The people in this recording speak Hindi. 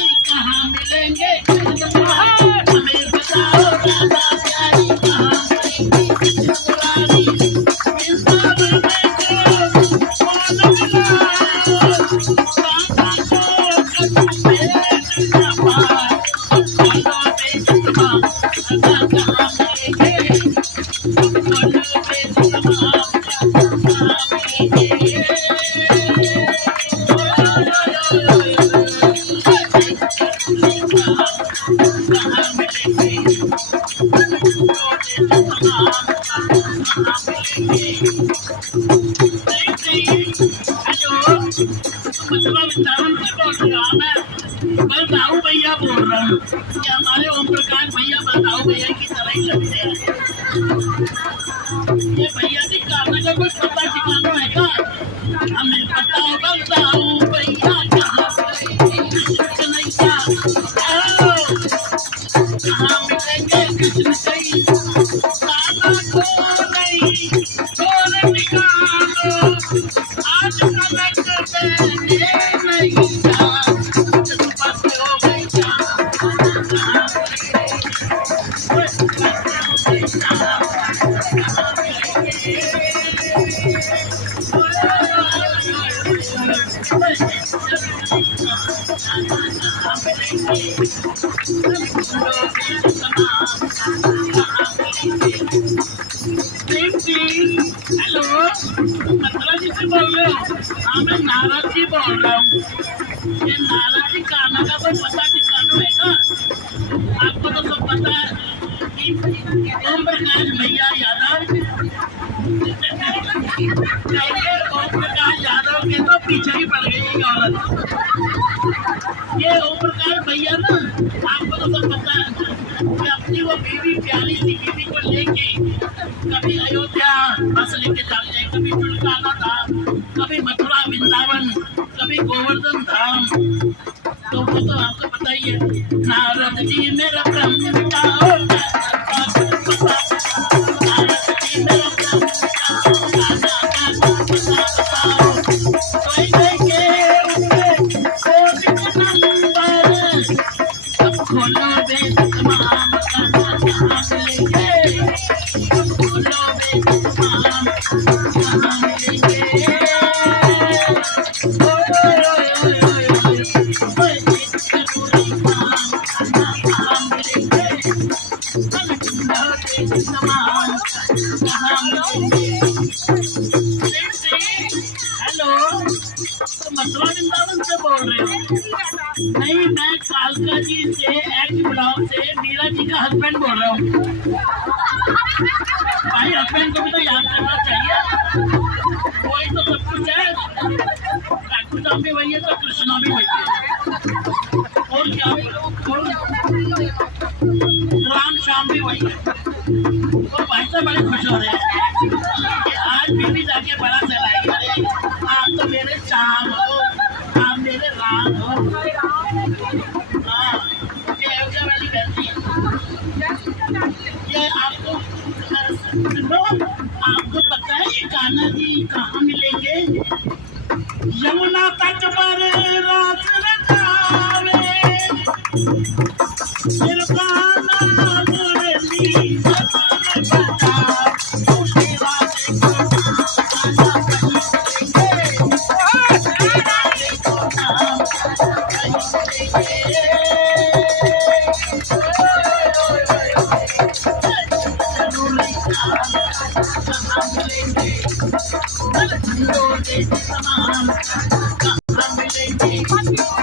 जी कहाँ मिलेंगे हमें बताओ राधा प्यारी कहाँ मिलेंगी पुरानी इंसान में कौन मिलाओ बाबा को कभी भेज न पाए बोलो बेसमा राधा कहाँ मिलेंगे बोलो बेसमा बलदाऊ भैया बोल रहा हूँ कि हमारे ओम प्रकाश भैया बलदाऊ भैया की तरह ही लगते हैं। ये भैया की कारना का कोई पता ठिकाना है क्या? हमें पता बलदाऊ भैया कहाँ कन्हैया कहाँ मिलेंगे कृष्ण कहीं बाबा को नहीं छोड़ निकालो आज कलक देने नहीं जा हेलो मथुरा जी से बोल रहे हो? हाँ मैं नारद जी बोल रहा हूँ। ये नारद जी खाना का कोई पता ठिकाना है ना? आपको तो सब पता है कि ओम प्रकाश भैया यादव ओम प्रकाश यादव के तो पीछे ही पड़ गई ये औरत। ये ओम प्रकाश भैया ना आपको तो सब पता है कि अपनी वो बीवी प्यारी सी बीवी को लेके कभी अयोध्या बस लेके जाते हैं, कभी चुलकाना धाम, कभी मथुरा वृंदावन, कभी गोवर्धन धाम। तो वो तो आपको पता ही है। नारद जी मेरा ब्रह्म मिटाओ नारद जी मेरा ब्रह्म मिटाओ कोई देखे खोज के नंबर सब खोलो वेद तमाम कहाँ मिलेंगे बोलो बेसमाम कहाँ मिलेंगे हेलो तो मथुरा वृंदावन से बोल रहे हो? नहीं मैं कालका जी से एक्ट ब्लॉक से मीरा जी का हस्बैंड बोल रहा हूँ। भाई हस्बैंड को भी तो याद करना चाहिए, वही तो सब कुछ है। ठाकुर धाम भी वही है तो कृष्णा भी वही है और क्या राम श्याम भी वही है। तो भाई साहब बड़े खुश हो रहे हैं कि आज बीवी जाके बड़ा चलाएगी। अरे आप तो मेरे श्याम हो, आप मेरे राम हो। हाँ ये अयोध्या वाली बहती है। ये आपको पता है ये कान्हा जी कहाँ मिलेंगे? यमुना तट पर रात रचावे फिर कान्हा मुरली बजा सेवा देखो कान्हा कहीं मिलेंगे